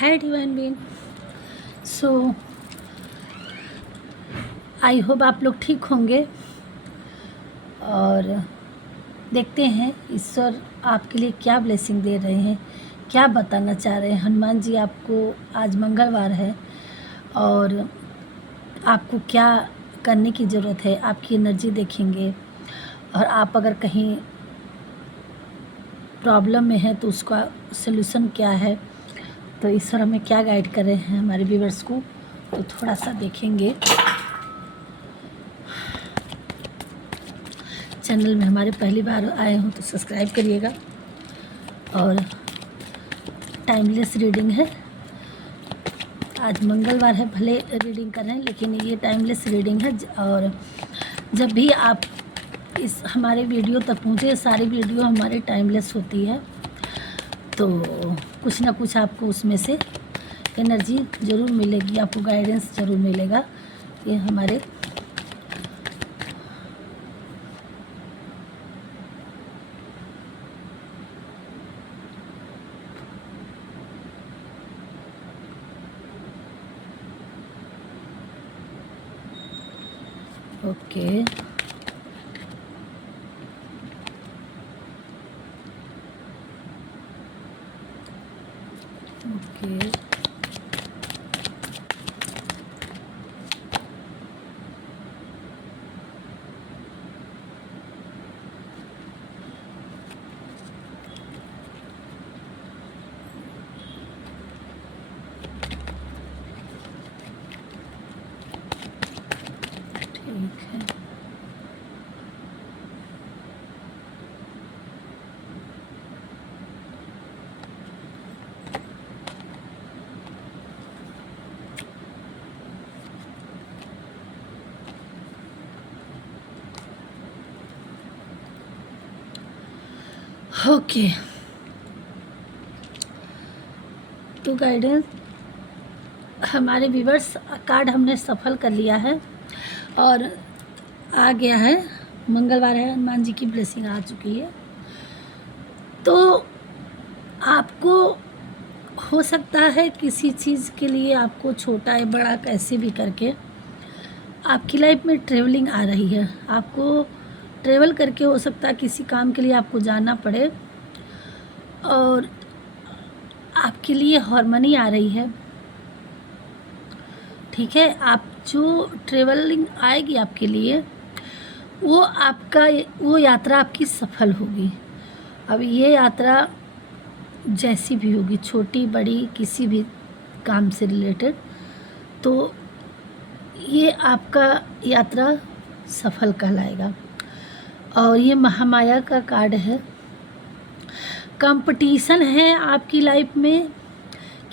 Hi divine being. So I hope आप लोग ठीक होंगे और देखते हैं ईश्वर आपके लिए क्या ब्लेसिंग दे रहे हैं, क्या बताना चाह रहे हैं। हनुमान जी आपको, आज मंगलवार है और आपको क्या करने की ज़रूरत है, आपकी एनर्जी देखेंगे और आप अगर कहीं प्रॉब्लम में है तो उसका सलूशन क्या है। तो ईश्वर हमें क्या गाइड कर रहे हैं हमारे व्यूअर्स को, तो थोड़ा सा देखेंगे। चैनल में हमारे पहली बार आए हो तो सब्सक्राइब करिएगा। और टाइमलेस रीडिंग है, आज मंगलवार है, भले रीडिंग कर रहे हैं लेकिन ये टाइमलेस रीडिंग है। और जब भी आप इस हमारे वीडियो तक पहुँचे, सारी वीडियो हमारे टाइमलेस होती है, तो कुछ ना कुछ आपको उसमें से एनर्जी ज़रूर मिलेगी, आपको गाइडेंस ज़रूर मिलेगा। ये हमारे ओके ओके ठीक है। ओके, तो गाइडेंस हमारे व्यूअर्स कार्ड हमने सफल कर लिया है और आ गया है। मंगलवार है, हनुमान जी की ब्लेसिंग आ चुकी है। तो आपको हो सकता है किसी चीज़ के लिए आपको छोटा या बड़ा कैसे भी करके आपकी लाइफ में ट्रेवलिंग आ रही है। आपको ट्रेवल करके हो सकता है किसी काम के लिए आपको जाना पड़े और आपके लिए हार्मनी आ रही है। ठीक है, आप जो ट्रेवलिंग आएगी आपके लिए वो यात्रा आपकी सफल होगी। अब ये यात्रा जैसी भी होगी, छोटी बड़ी किसी भी काम से रिलेटेड, तो ये आपका यात्रा सफल कहलाएगा। और ये महामाया का कार्ड है। कंपटीशन है आपकी लाइफ में,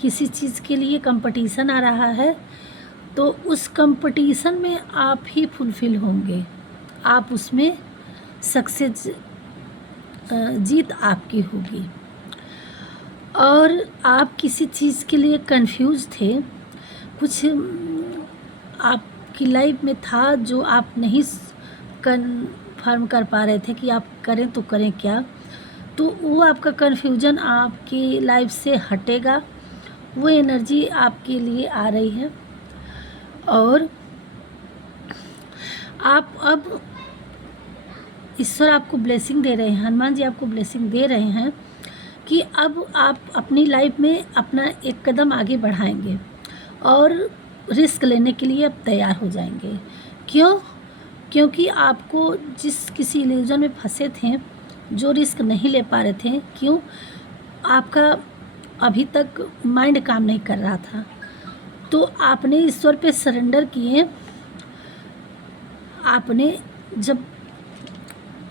किसी चीज़ के लिए कंपटीशन आ रहा है, तो उस कंपटीशन में आप ही फुलफिल होंगे, आप उसमें सक्सेस, जीत आपकी होगी। और आप किसी चीज़ के लिए कंफ्यूज थे, कुछ आपकी लाइफ में था जो आप नहीं कन्फर्म कर पा रहे थे कि आप करें तो करें क्या, तो वो आपका कन्फ्यूजन आपकी लाइफ से हटेगा। वो एनर्जी आपके लिए आ रही है और आप अब ईश्वर आपको ब्लेसिंग दे रहे हैं, हनुमान जी आपको ब्लेसिंग दे रहे हैं कि अब आप अपनी लाइफ में अपना एक कदम आगे बढ़ाएंगे और रिस्क लेने के लिए अब तैयार हो जाएंगे। क्योंकि आपको जिस किसी इल्यूजन में फंसे थे, जो रिस्क नहीं ले पा रहे थे, क्यों, आपका अभी तक माइंड काम नहीं कर रहा था, तो आपने ईश्वर पे सरेंडर किए। आपने जब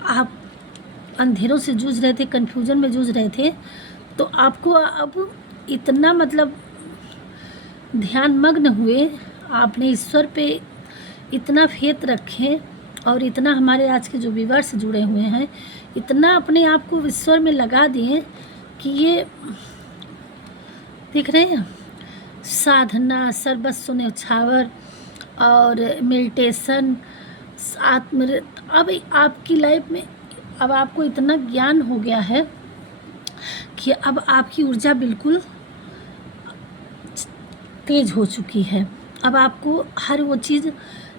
आप अंधेरों से जूझ रहे थे, कन्फ्यूजन में जूझ रहे थे, तो आपको अब इतना मतलब ध्यान मग्न हुए, आपने ईश्वर पे इतना फेथ रखे और इतना हमारे आज के जो व्यूअर्स जुड़े हुए हैं, इतना अपने आप को ईश्वर में लगा दिए कि ये देख रहे हैं, साधना, सर्वस्व न्यौछावर और मेडिटेशन, आत्म, अब आपकी लाइफ में अब आपको इतना ज्ञान हो गया है कि अब आपकी ऊर्जा बिल्कुल तेज हो चुकी है। अब आपको हर वो चीज़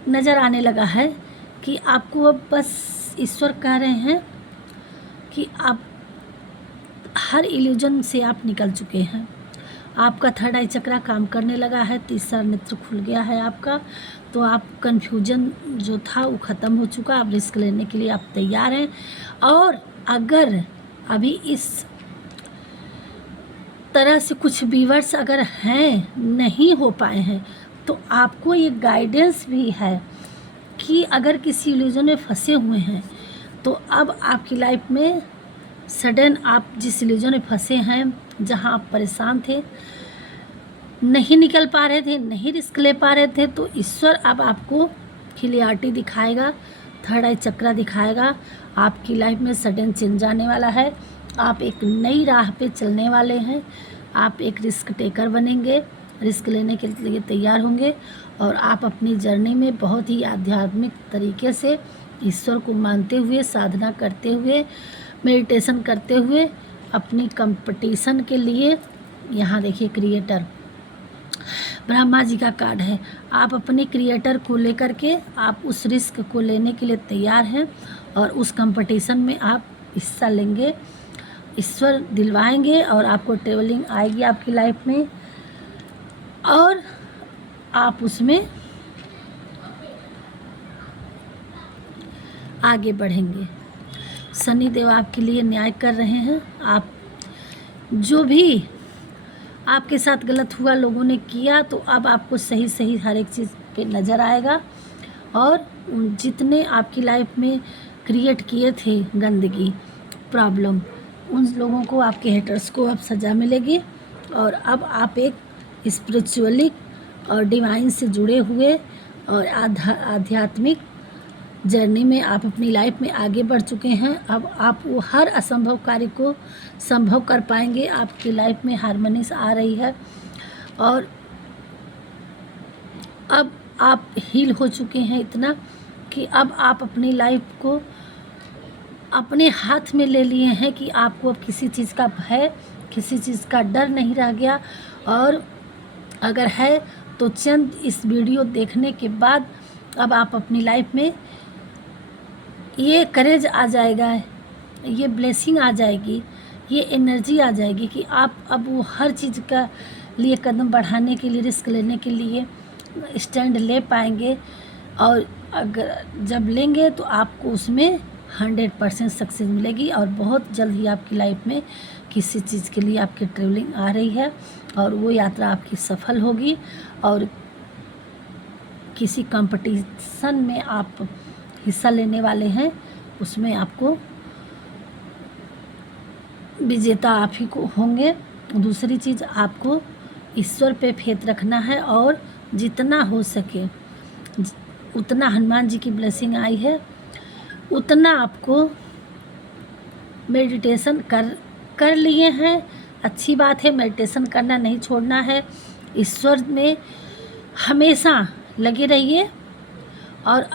नज़र आने लगा है कि आपको अब बस ईश्वर कह रहे हैं कि आप हर इल्यूजन से आप निकल चुके हैं। आपका थर्ड आई चक्रा काम करने लगा है, तीसरा नेत्र खुल गया है आपका। तो आप कन्फ्यूजन जो था वो ख़त्म हो चुका। आप रिस्क लेने के लिए आप तैयार हैं। और अगर अभी इस तरह से कुछ व्यूअर्स अगर हैं नहीं हो पाए हैं तो आपको ये गाइडेंस भी है कि अगर किसी इल्यूजन में फंसे हुए हैं तो अब आपकी लाइफ में सडन आप जिस इल्यूजन में फंसे हैं, जहां आप परेशान थे, नहीं निकल पा रहे थे, नहीं रिस्क ले पा रहे थे, तो ईश्वर अब आपको क्लियरिटी दिखाएगा, थर्ड आई चक्रा दिखाएगा। आपकी लाइफ में सडन चेंज आने वाला है। आप एक नई राह पे चलने वाले हैं। आप एक रिस्क टेकर बनेंगे, रिस्क लेने के लिए तैयार होंगे और आप अपनी जर्नी में बहुत ही आध्यात्मिक तरीके से ईश्वर को मानते हुए, साधना करते हुए, मेडिटेशन करते हुए अपनी कंपटीशन के लिए, यहाँ देखिए क्रिएटर ब्रह्मा जी का कार्ड है, आप अपने क्रिएटर को लेकर के आप उस रिस्क को लेने के लिए तैयार हैं और उस कंपटीशन में आप हिस्सा लेंगे। ईश्वर दिलवाएंगे और आपको ट्रेवलिंग आएगी आपकी लाइफ में और आप उसमें आगे बढ़ेंगे। शनि देव आपके लिए न्याय कर रहे हैं। आप जो भी आपके साथ गलत हुआ, लोगों ने किया, तो अब आपको सही सही हर एक चीज़ पे नज़र आएगा और जितने आपकी लाइफ में क्रिएट किए थे गंदगी, प्रॉब्लम, उन लोगों को, आपके हेटर्स को अब सज़ा मिलेगी और अब आप एक स्पिरिचुअली और डिवाइन से जुड़े हुए और आध्यात्मिक जर्नी में आप अपनी लाइफ में आगे बढ़ चुके हैं। अब आप वो हर असंभव कार्य को संभव कर पाएंगे। आपकी लाइफ में हार्मनीस आ रही है और अब आप हील हो चुके हैं इतना कि अब आप अपनी लाइफ को अपने हाथ में ले लिए हैं कि आपको अब किसी चीज़ का भय, किसी चीज़ का डर नहीं रह गया। और अगर है तो चंद इस वीडियो देखने के बाद अब आप अपनी लाइफ में ये करेज आ जाएगा, ये ब्लेसिंग आ जाएगी, ये एनर्जी आ जाएगी कि आप अब वो हर चीज़ का लिए कदम बढ़ाने के लिए, रिस्क लेने के लिए स्टैंड ले पाएंगे। और अगर जब लेंगे तो आपको उसमें 100% सक्सेस मिलेगी और बहुत जल्द ही आपकी लाइफ में किसी चीज़ के लिए आपकी ट्रेवलिंग आ रही है और वो यात्रा आपकी सफल होगी और किसी कंपटीशन में आप हिस्सा लेने वाले हैं, उसमें आपको विजेता आप ही को होंगे। दूसरी चीज़, आपको ईश्वर पे फेथ रखना है और जितना हो सके उतना, हनुमान जी की ब्लेसिंग आई है, उतना आपको मेडिटेशन कर लिए हैं। अच्छी बात है, मेडिटेशन करना नहीं छोड़ना है। ईश्वर में हमेशा लगे रहिए और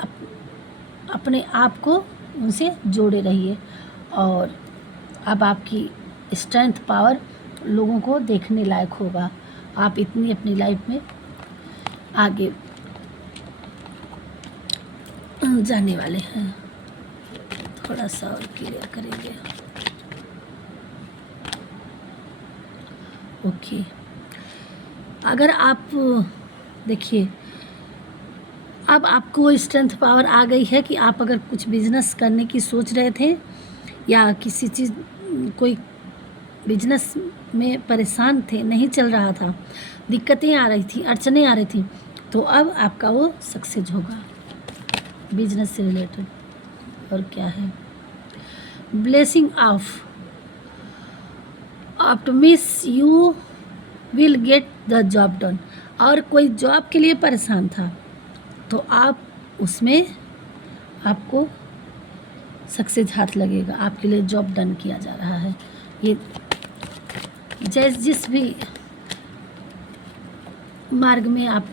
अपने आप को उनसे जोड़े रहिए और अब आपकी स्ट्रेंथ, पावर लोगों को देखने लायक होगा। आप इतनी अपनी लाइफ में आगे जाने वाले हैं। थोड़ा सा और क्लियर करेंगे। ओके, अगर आप देखिए, अब आपको स्ट्रेंथ पावर आ गई है कि आप अगर कुछ बिजनेस करने की सोच रहे थे या किसी चीज़, कोई बिजनेस में परेशान थे, नहीं चल रहा था, दिक्कतें आ रही थी, अड़चनें आ रही थी, तो अब आपका वो सक्सेस होगा बिजनेस से रिलेटेड। और क्या है, blessing of optimist, you will get the job done. और कोई जॉब के लिए परेशान था तो आप उसमें आपको सक्सेस हाथ लगेगा, आपके लिए जॉब डन किया जा रहा है। ये जिस भी मार्ग में आप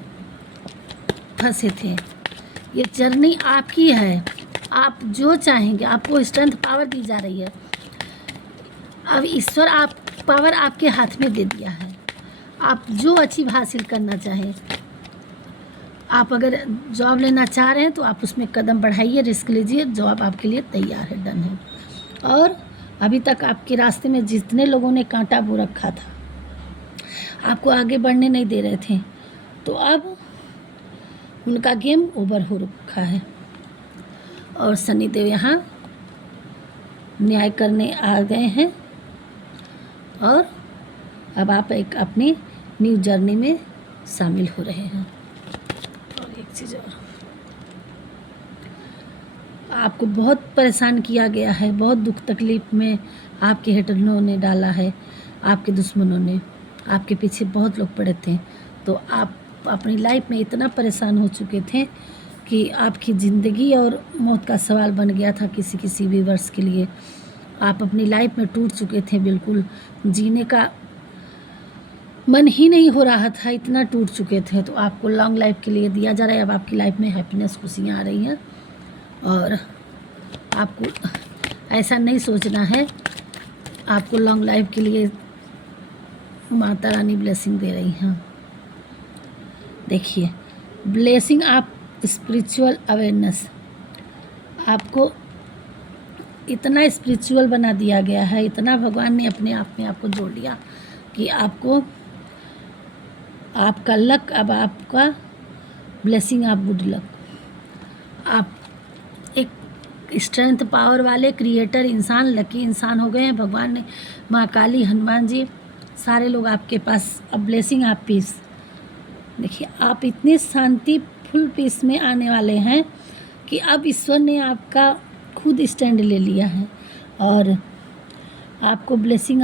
फंसे थे, ये जर्नी आपकी है। आप जो चाहेंगे, आपको स्ट्रेंथ पावर दी जा रही है। अब ईश्वर आप पावर आपके हाथ में दे दिया है। आप जो अचीव हासिल करना चाहें, आप अगर जॉब लेना चाह रहे हैं तो आप उसमें कदम बढ़ाइए, रिस्क लीजिए, जॉब आपके लिए तैयार है, डन है। और अभी तक आपके रास्ते में जितने लोगों ने कांटा बो रखा था, आपको आगे बढ़ने नहीं दे रहे थे, तो अब उनका गेम ओवर हो रखा है और शनिदेव यहाँ न्याय करने आ गए हैं और अब आप एक अपनी न्यू जर्नी में शामिल हो रहे हैं। और एक चीज़ और, आपको बहुत परेशान किया गया है, बहुत दुख तकलीफ़ में आपके हेटरों ने डाला है, आपके दुश्मनों ने, आपके पीछे बहुत लोग पड़े थे, तो आप अपनी लाइफ में इतना परेशान हो चुके थे कि आपकी ज़िंदगी और मौत का सवाल बन गया था किसी किसी व्यूअर्स के लिए। आप अपनी लाइफ में टूट चुके थे, बिल्कुल जीने का मन ही नहीं हो रहा था, इतना टूट चुके थे। तो आपको लॉन्ग लाइफ के लिए दिया जा रहा है। अब आपकी लाइफ में हैप्पीनेस, खुशियाँ आ रही हैं और आपको ऐसा नहीं सोचना है, आपको लॉन्ग लाइफ के लिए माता रानी ब्लेसिंग दे रही हैं। देखिए, ब्लेसिंग आप स्पिरिचुअल अवेयरनेस, आपको इतना स्पिरिचुअल बना दिया गया है, इतना भगवान ने अपने आप में आपको जोड़ लिया कि आपको आपका लक, अब आपका ब्लेसिंग, आप गुड लक, आप एक स्ट्रेंथ पावर वाले क्रिएटर इंसान, लकी इंसान हो गए हैं। भगवान ने, माँ काली, हनुमान जी, सारे लोग आपके पास अब ब्लेसिंग, आप पीस। देखिए, आप इतने शांति फुल पीस में आने वाले हैं कि अब ईश्वर ने आपका खुद स्टैंड ले लिया है और आपको ब्लेसिंग,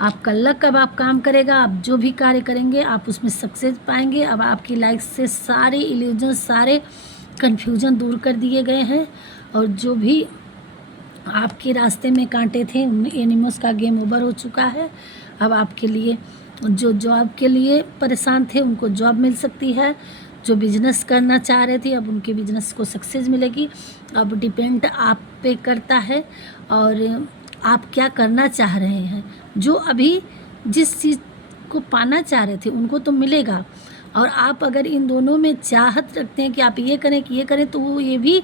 आपका लक अब आप काम करेगा। आप जो भी कार्य करेंगे आप उसमें सक्सेस पाएंगे। अब आपकी लाइफ से सारे इल्यूजन, सारे कन्फ्यूजन दूर कर दिए गए हैं और जो भी आपके रास्ते में कांटे थे उन एनिमल्स का गेम ओवर हो चुका है। अब आपके लिए, जो जॉब के लिए परेशान थे उनको जॉब मिल सकती है, जो बिजनेस करना चाह रहे थे अब उनके बिजनेस को सक्सेस मिलेगी। अब डिपेंड आप पे करता है और आप क्या करना चाह रहे हैं। जो अभी जिस चीज़ को पाना चाह रहे थे उनको तो मिलेगा, और आप अगर इन दोनों में चाहत रखते हैं कि आप ये करें कि ये करें, तो वो ये भी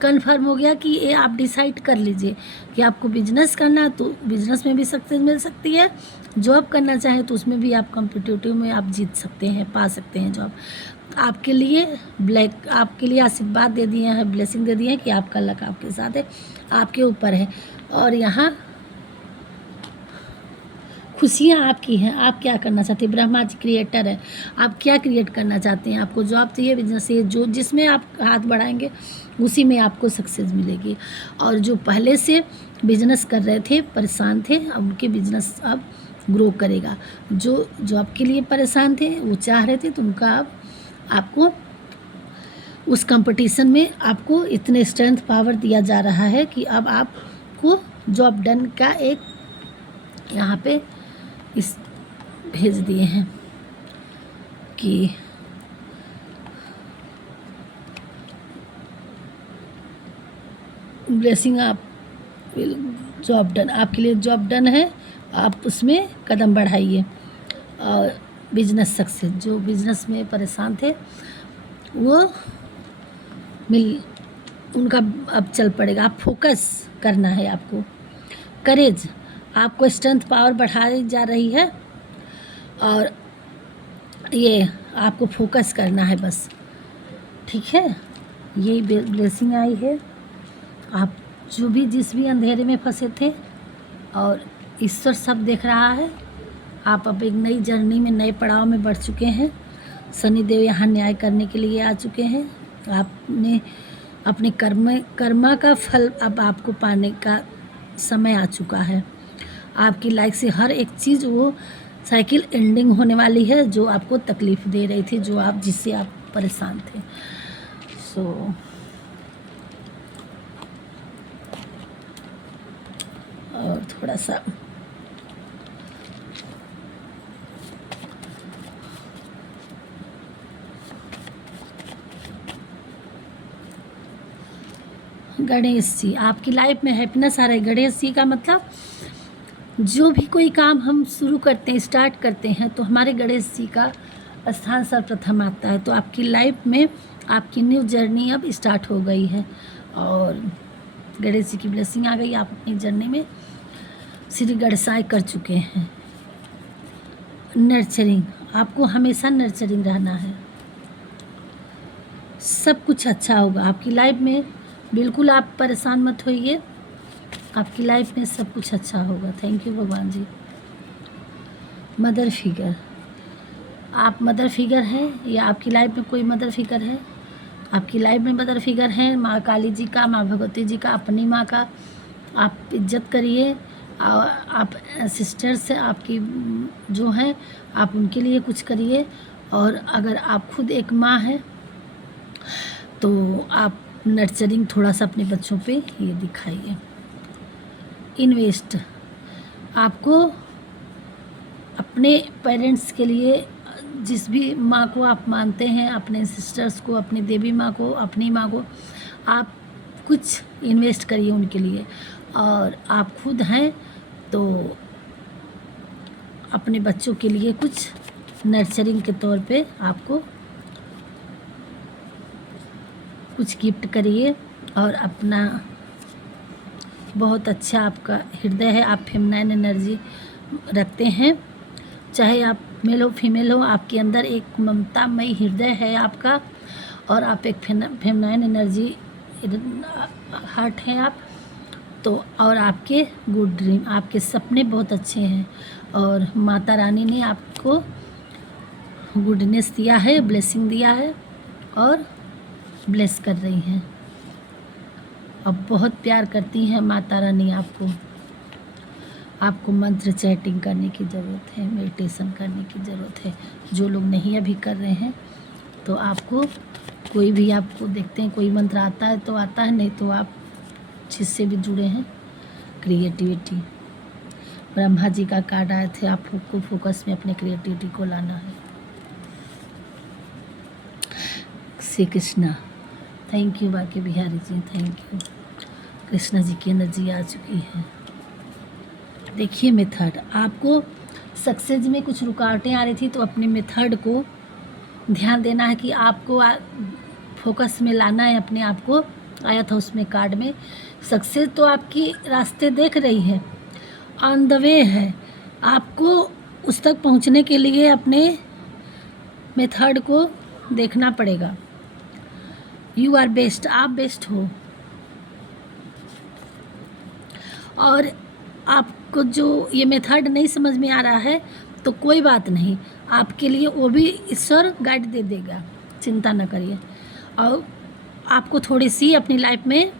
कन्फर्म हो गया कि ये आप डिसाइड कर लीजिए कि आपको बिजनेस करना है तो बिजनेस में भी सक्सेस मिल सकती है, जॉब करना चाहें तो उसमें भी आप कॉम्पिटिटिव में आप जीत सकते हैं, पा सकते हैं जॉब। आपके लिए आपके लिए आशीर्वाद दे दिए हैं, ब्लेसिंग दे दिए हैं कि आपका लक आपके साथ है, आपके ऊपर है और यहाँ खुशियाँ आपकी हैं। आप क्या करना चाहते हैं? ब्रह्मा जी क्रिएटर है, आप क्या क्रिएट करना चाहते हैं? आपको जॉब चाहिए, बिजनेस चाहिए, जो जिसमें आप हाथ बढ़ाएंगे उसी में आपको सक्सेस मिलेगी। और जो पहले से बिजनेस कर रहे थे, परेशान थे, अब उनके बिजनेस अब ग्रो करेगा। जो जॉब के लिए परेशान थे, वो चाह रहे थे, तो उनका अब आपको उस कंपटीशन में आपको इतने स्ट्रेंथ पावर दिया जा रहा है कि अब आपको जॉब डन का एक यहाँ पे इस भेज दिए हैं कि ब्लेसिंग, आप जॉब डन, आपके लिए जॉब डन है, आप उसमें कदम बढ़ाइए और बिजनेस सक्सेस। जो बिजनेस में परेशान थे वो उनका अब चल पड़ेगा। आप फोकस करना है, आपको करेज, आपको स्ट्रेंथ पावर बढ़ाई जा रही है और ये आपको फोकस करना है बस, ठीक है। यही ब्लेसिंग आई है। आप जो भी जिस भी अंधेरे में फंसे थे और ईश्वर सब देख रहा है, आप अब एक नई जर्नी में, नए पड़ाव में बढ़ चुके हैं। शनिदेव यहाँ न्याय करने के लिए आ चुके हैं। आपने अपने कर्मा का फल अब आपको पाने का समय आ चुका है। आपकी लाइफ से हर एक चीज़, वो साइकिल एंडिंग होने वाली है जो आपको तकलीफ़ दे रही थी, जो आप जिससे आप परेशान थे। और थोड़ा सा गणेश जी, आपकी लाइफ में हैप्पीनेस आ रही है। गणेश जी का मतलब जो भी कोई काम हम शुरू करते हैं, स्टार्ट करते हैं, तो हमारे गणेश जी का स्थान सर्वप्रथम आता है। तो आपकी लाइफ में आपकी न्यू जर्नी अब स्टार्ट हो गई है और गणेश जी की ब्लेसिंग आ गई। आप अपनी जर्नी में श्री गणसाय कर चुके हैं। नर्चरिंग, आपको हमेशा नर्चरिंग रहना है, सब कुछ अच्छा होगा आपकी लाइफ में। बिल्कुल आप परेशान मत होइए, आपकी लाइफ में सब कुछ अच्छा होगा। थैंक यू भगवान जी। मदर फिगर, आप मदर फिगर हैं या आपकी लाइफ में कोई मदर फिगर है? आपकी लाइफ में मदर फिगर हैं, माँ काली जी का, माँ भगवती जी का, अपनी माँ का आप इज्जत करिए। और आप सिस्टर्स आपकी जो हैं, आप उनके लिए कुछ करिए। और अगर आप खुद एक माँ हैं तो आप नर्चरिंग थोड़ा सा अपने बच्चों पे ये दिखाइए। इन्वेस्ट, आपको अपने पेरेंट्स के लिए, जिस भी माँ को आप मानते हैं, अपने सिस्टर्स को, अपनी देवी माँ को, अपनी माँ को, आप कुछ इन्वेस्ट करिए उनके लिए। और आप खुद हैं तो अपने बच्चों के लिए कुछ नर्चरिंग के तौर पे आपको कुछ गिफ्ट करिए। और अपना बहुत अच्छा आपका हृदय है, आप फेमिनाइन एनर्जी रखते हैं, चाहे आप मेल हो फीमेल हो, आपके अंदर एक ममतामयी हृदय है आपका। और आप एक फेमिनाइन एनर्जी हार्ट है आप तो। और आपके गुड ड्रीम, आपके सपने बहुत अच्छे हैं और माता रानी ने आपको गुडनेस दिया है, ब्लेसिंग दिया है और ब्लेस कर रही हैं। अब बहुत प्यार करती हैं माता रानी आपको। आपको मंत्र चैटिंग करने की ज़रूरत है, मेडिटेशन करने की ज़रूरत है। जो लोग नहीं अभी कर रहे हैं तो आपको कोई भी, आपको देखते हैं कोई मंत्र आता है तो आता है, नहीं तो आप जिससे भी जुड़े हैं क्रिएटिविटी, ब्रह्मा जी का कार्ड आए थे, आपको फोकस में अपने क्रिएटिविटी को लाना है। श्री कृष्णा, थैंक यू बाकी बिहारी जी, थैंक यू। कृष्णा जी की एनर्जी आ चुकी है। देखिए मेथड, आपको सक्सेस में कुछ रुकावटें आ रही थी तो अपने मेथड को ध्यान देना है कि आपको फोकस में लाना है अपने आप को। आया था उसमें कार्ड में, सक्सेस तो आपकी रास्ते देख रही है, ऑन द वे है। आपको उस तक पहुंचने के लिए अपने मेथड को देखना पड़ेगा। यू आर बेस्ट, आप बेस्ट हो। और आपको जो ये मेथड नहीं समझ में आ रहा है तो कोई बात नहीं, आपके लिए वो भी ईश्वर गाइड दे देगा, चिंता न करिए। और आपको थोड़ी सी अपनी लाइफ में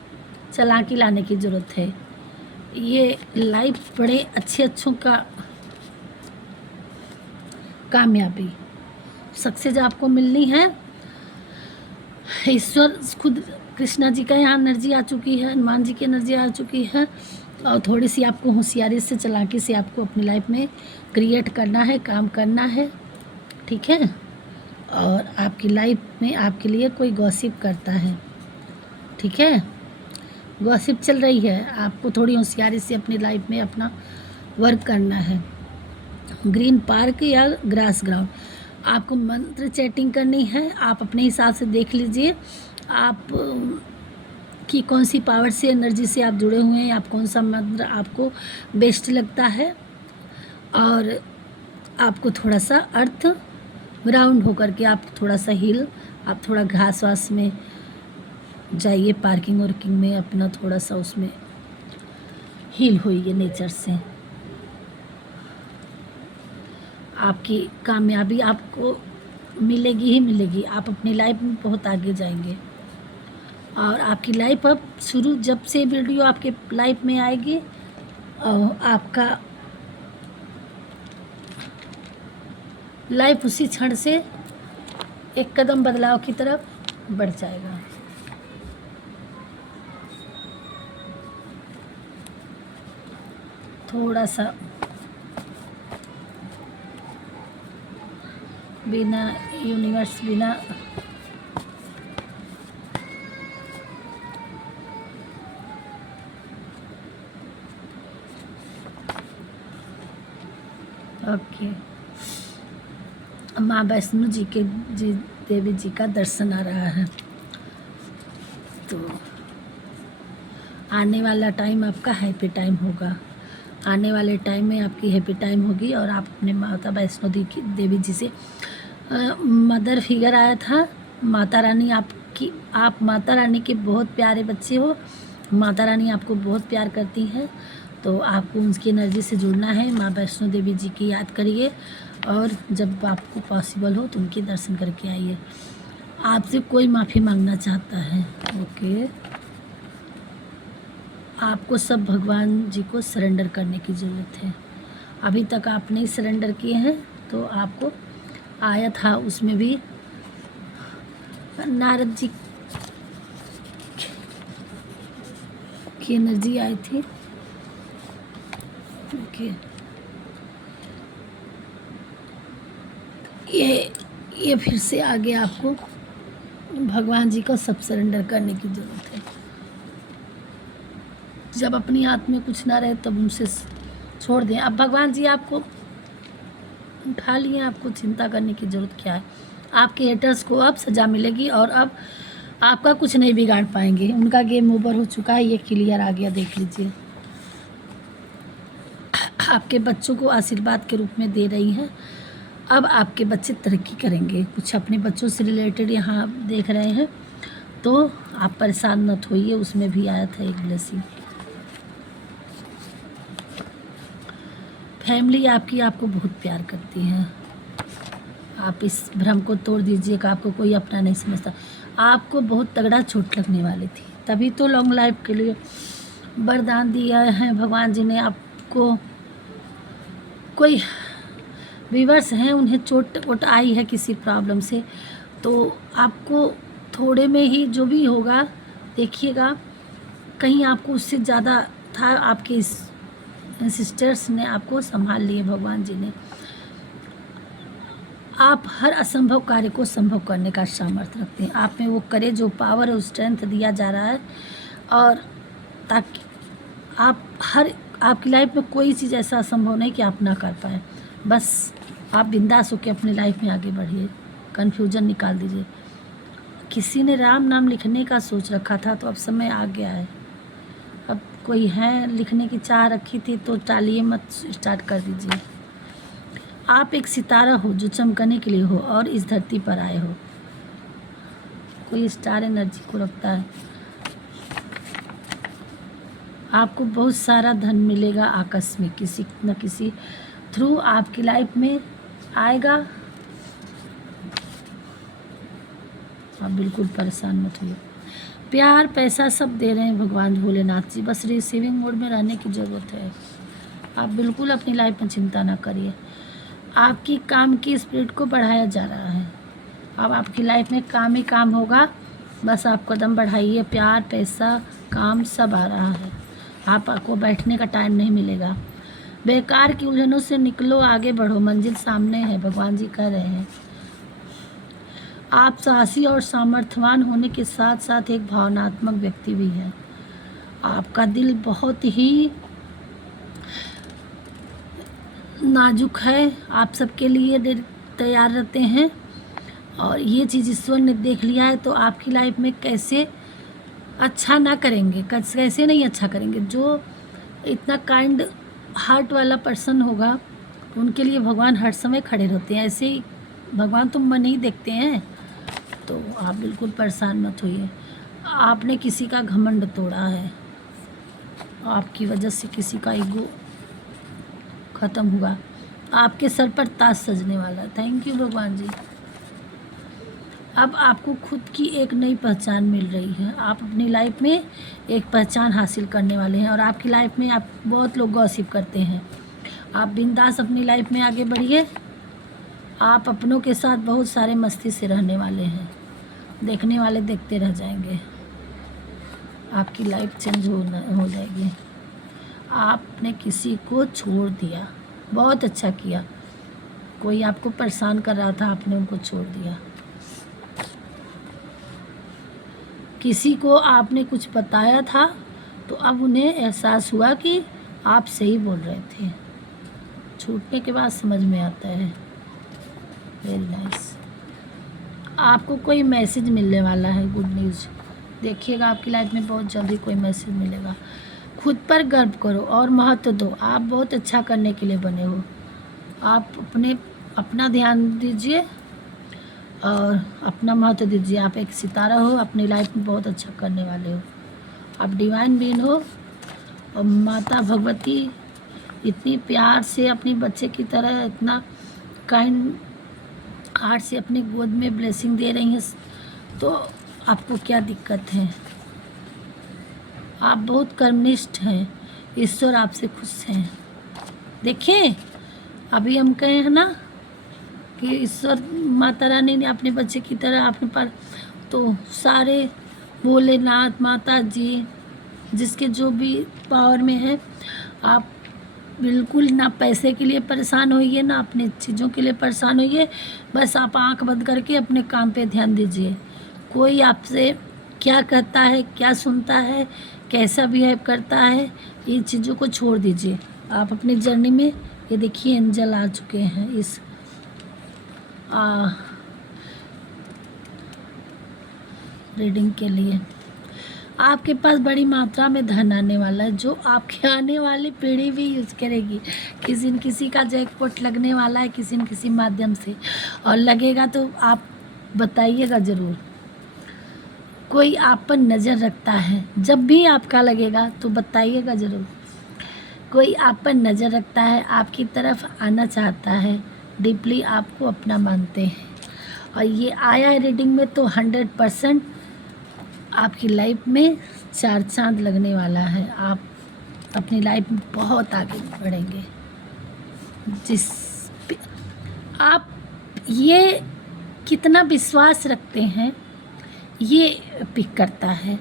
चालाकी लाने की ज़रूरत है। ये लाइफ बड़े अच्छों का कामयाबी, सक्सेस आपको मिलनी है। ईश्वर खुद कृष्णा जी का यहाँ एनर्जी आ चुकी है, हनुमान जी की एनर्जी आ चुकी है। और थोड़ी सी आपको होशियारी से, चालाकी से आपको अपनी लाइफ में क्रिएट करना है, काम करना है, ठीक है। और आपकी लाइफ में आपके लिए कोई गॉसिप करता है, ठीक है, गॉसिप चल रही है, आपको थोड़ी होशियारी से अपनी लाइफ में अपना वर्क करना है। ग्रीन पार्क या ग्रास ग्राउंड, आपको मंत्र चैटिंग करनी है। आप अपने हिसाब से देख लीजिए आप कि कौन सी पावर से, एनर्जी से आप जुड़े हुए हैं, आप कौन सा मंत्र आपको बेस्ट लगता है। और आपको थोड़ा सा अर्थ ग्राउंड होकर के आप थोड़ा सा हिल, आप थोड़ा घास वास में जाइए, पार्किंग वर्किंग में अपना थोड़ा सा उसमें हील होइए नेचर से। आपकी कामयाबी आपको मिलेगी ही मिलेगी, आप अपनी लाइफ में बहुत आगे जाएंगे। और आपकी लाइफ अब शुरू, जब से वीडियो आपके लाइफ में आएगी आपका लाइफ उसी क्षण से एक कदम बदलाव की तरफ बढ़ जाएगा। थोड़ा सा बिना यूनिवर्स, बिना माँ वैष्णो जी के देवी जी का दर्शन आ रहा है। तो आने वाला टाइम आपका हैप्पी टाइम होगा। आने वाले टाइम में आपकी हैप्पी टाइम होगी और आप अपने माता वैष्णो देवी जी से मदर फिगर आया था। माता रानी आपकी, आप माता रानी के बहुत प्यारे बच्चे हो। माता रानी आपको बहुत प्यार करती हैं। तो आपको उनकी एनर्जी से जुड़ना है। माँ वैष्णो देवी जी की याद करिए और जब आपको पॉसिबल हो तो उनके दर्शन करके आइए। आपसे कोई माफ़ी मांगना चाहता है, ओके। आपको सब भगवान जी को सरेंडर करने की ज़रूरत है। अभी तक आप नहीं सरेंडर किए हैं तो आपको आया था, उसमें भी नारद जी की एनर्जी आई थी, ओके। ये फिर से आगे आपको भगवान जी को सब सरेंडर करने की ज़रूरत है। जब अपनी हाथ में कुछ ना रहे तब उनसे छोड़ दें। अब भगवान जी आपको उठा लिए, आपको चिंता करने की ज़रूरत क्या है। आपके हेटर्स को अब सज़ा मिलेगी और अब आपका कुछ नहीं बिगाड़ पाएंगे। उनका गेम ओवर हो चुका है, ये क्लियर आ गया, देख लीजिए। आपके बच्चों को आशीर्वाद के रूप में दे रही हैं। अब आपके बच्चे तरक्की करेंगे। कुछ अपने बच्चों से रिलेटेड यहाँ देख रहे हैं तो आप परेशान मत होइए, उसमें भी आया था एक ब्लेसिंग। फैमिली आपकी आपको बहुत प्यार करती है। आप इस भ्रम को तोड़ दीजिए कि आपको कोई अपना नहीं समझता। आपको बहुत तगड़ा चोट लगने वाली थी, तभी तो लॉन्ग लाइफ के लिए वरदान दिया है भगवान जी ने आपको। कोई व्यूअर्स हैं उन्हें चोट आई है किसी प्रॉब्लम से, तो आपको थोड़े में ही जो भी होगा देखिएगा, कहीं आपको उससे ज़्यादा था। आपके सिस्टर्स ने आपको संभाल लिए भगवान जी ने। आप हर असंभव कार्य को संभव करने का सामर्थ्य रखते हैं। आप में वो करेज, जो पावर और स्ट्रेंथ दिया जा रहा है, और ताकि आपकी लाइफ में कोई चीज़ ऐसा असंभव नहीं कि आप ना कर पाए। बस आप बिंदास होकर अपनी लाइफ में आगे बढ़िए, कन्फ्यूजन निकाल दीजिए। किसी ने राम नाम लिखने का सोच रखा था तो अब समय आ गया है। अब कोई है लिखने की चाह रखी थी तो टालिए मत, स्टार्ट कर दीजिए। आप एक सितारा हो जो चमकने के लिए हो और इस धरती पर आए हो। कोई स्टार एनर्जी को रखता है। आपको बहुत सारा धन मिलेगा आकस्मिक, किसी न किसी थ्रू आपकी लाइफ में आएगा। आप बिल्कुल परेशान मत होइए। प्यार पैसा सब दे रहे हैं भगवान भोलेनाथ जी, बस रिसीविंग मोड में रहने की ज़रूरत है। आप बिल्कुल अपनी लाइफ में चिंता ना करिए। आपकी काम की स्पिरिट को बढ़ाया जा रहा है। अब आपकी लाइफ में काम ही काम होगा, बस आप कदम बढ़ाइए। प्यार पैसा काम सब आ रहा है। आपको बैठने का टाइम नहीं मिलेगा। बेकार की उलझनों से निकलो, आगे बढ़ो, मंजिल सामने है, भगवान जी कह रहे हैं। आप साहसी और सामर्थ्यवान होने के साथ साथ एक भावनात्मक व्यक्ति भी हैं। आपका दिल बहुत ही नाजुक है, आप सबके लिए तैयार रहते हैं, और ये चीज़ ईश्वर ने देख लिया है। तो आपकी लाइफ में कैसे अच्छा ना करेंगे, कैसे नहीं अच्छा करेंगे। जो इतना काइंड हार्ट वाला पर्सन होगा उनके लिए भगवान हर समय खड़े रहते हैं। ऐसे ही भगवान तो मन ही देखते हैं। तो आप बिल्कुल परेशान मत होइए। आपने किसी का घमंड तोड़ा है, आपकी वजह से किसी का ईगो ख़त्म हुआ। आपके सर पर ताज सजने वाला। थैंक यू भगवान जी। अब आपको खुद की एक नई पहचान मिल रही है। आप अपनी लाइफ में एक पहचान हासिल करने वाले हैं, और आपकी लाइफ में आप बहुत लोग गॉसिप करते हैं। आप बिंदास अपनी लाइफ में आगे बढ़िए। आप अपनों के साथ बहुत सारे मस्ती से रहने वाले हैं। देखने वाले देखते रह जाएंगे। आपकी लाइफ चेंज हो जाएगी। आपने किसी को छोड़ दिया, बहुत अच्छा किया। कोई आपको परेशान कर रहा था, आपने उनको छोड़ दिया। किसी को आपने कुछ बताया था तो अब उन्हें एहसास हुआ कि आप सही बोल रहे थे। छूटने के बाद समझ में आता है। Very nice. आपको कोई मैसेज मिलने वाला है, गुड न्यूज़ देखिएगा। आपकी लाइफ में बहुत जल्दी कोई मैसेज मिलेगा। खुद पर गर्व करो और महत्व दो। आप बहुत अच्छा करने के लिए बने हो। आप अपना ध्यान दीजिए और अपना महत्व दीजिए। आप एक सितारा हो, अपनी लाइफ में बहुत अच्छा करने वाले हो। आप डिवाइन बीइंग हो और माता भगवती इतनी प्यार से अपनी बच्चे की तरह, इतना काइंड हार्ट से अपनी गोद में ब्लेसिंग दे रही हैं, तो आपको क्या दिक्कत है। आप बहुत कर्मनिष्ठ हैं, ईश्वर आपसे खुश हैं। देखें, अभी हम कहे हैं ना कि ईश्वर माता रानी ने अपने बच्चे की तरह अपने पर, तो सारे भोलेनाथ माता जी जिसके जो भी पावर में है, आप बिल्कुल ना पैसे के लिए परेशान होइए, ना अपनी चीज़ों के लिए परेशान होइए। बस आप आंख बंद करके अपने काम पे ध्यान दीजिए। कोई आपसे क्या कहता है, क्या सुनता है, कैसा बिहेव करता है, इन चीज़ों को छोड़ दीजिए। आप अपनी जर्नी में, ये देखिए एंजल आ चुके हैं इस रीडिंग के लिए। आपके पास बड़ी मात्रा में धन आने वाला है, जो आपके आने वाली पीढ़ी भी यूज़ करेगी। किसी न किसी का जैकपॉट लगने वाला है, किसी न किसी माध्यम से, और लगेगा तो आप बताइएगा ज़रूर। कोई आप पर नज़र रखता है, जब भी आपका लगेगा तो बताइएगा ज़रूर। कोई आप पर नज़र रखता है, आपकी तरफ आना चाहता है, डीपली आपको अपना मानते हैं। और ये आया है रीडिंग में तो 100% आपकी लाइफ में 4 चांद लगने वाला है। आप अपनी लाइफ में बहुत आगे बढ़ेंगे। आप ये कितना विश्वास रखते हैं, ये पिक करता है।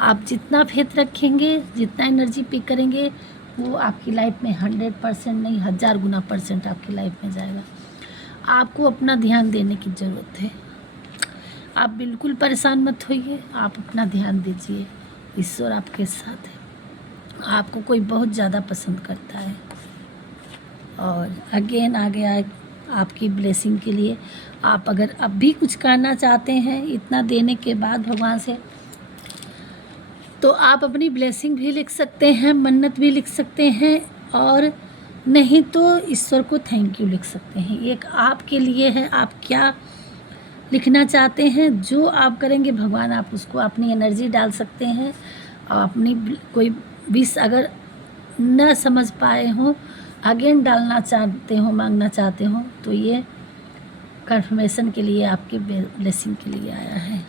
आप जितना फेथ रखेंगे, जितना एनर्जी पिक करेंगे, वो आपकी लाइफ में 100% नहीं 1000 गुना % आपकी लाइफ में जाएगा। आपको अपना ध्यान देने की ज़रूरत है। आप बिल्कुल परेशान मत होइए, आप अपना ध्यान दीजिए। ईश्वर आपके साथ है। आपको कोई बहुत ज़्यादा पसंद करता है और अगेन आ गया आपकी ब्लेसिंग के लिए। आप अगर अब भी कुछ करना चाहते हैं इतना देने के बाद भगवान से, तो आप अपनी ब्लेसिंग भी लिख सकते हैं, मन्नत भी लिख सकते हैं, और नहीं तो ईश्वर को थैंक यू लिख सकते हैं। एक आपके लिए है, आप क्या लिखना चाहते हैं, जो आप करेंगे भगवान आप उसको अपनी एनर्जी डाल सकते हैं। और अपनी कोई विश अगर न समझ पाए हो, अगेन डालना चाहते हो, मांगना चाहते हो, तो ये कंफर्मेशन के लिए, आपके ब्लेसिंग के लिए आया है।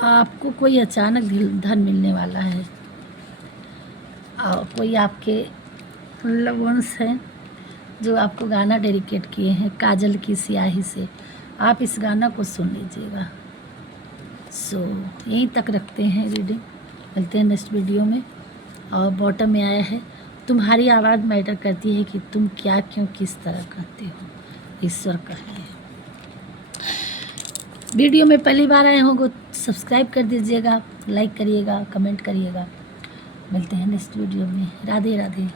आपको कोई अचानक धन मिलने वाला है, और कोई आपके लव वंस हैं जो आपको गाना डेडिकेट किए हैं काजल की स्याही से। आप इस गाना को सुन लीजिएगा। सो यहीं तक रखते हैं रीडिंग, मिलते हैं नेक्स्ट वीडियो में। और बॉटम में आया है, तुम्हारी आवाज़ मैटर करती है कि तुम क्या, क्यों, किस तरह करते हो, ईश्वर का है। वीडियो में पहली बार आए होंगे सब्सक्राइब कर दीजिएगा, लाइक करिएगा, कमेंट करिएगा। मिलते हैं नेक्स्ट वीडियो में। राधे राधे।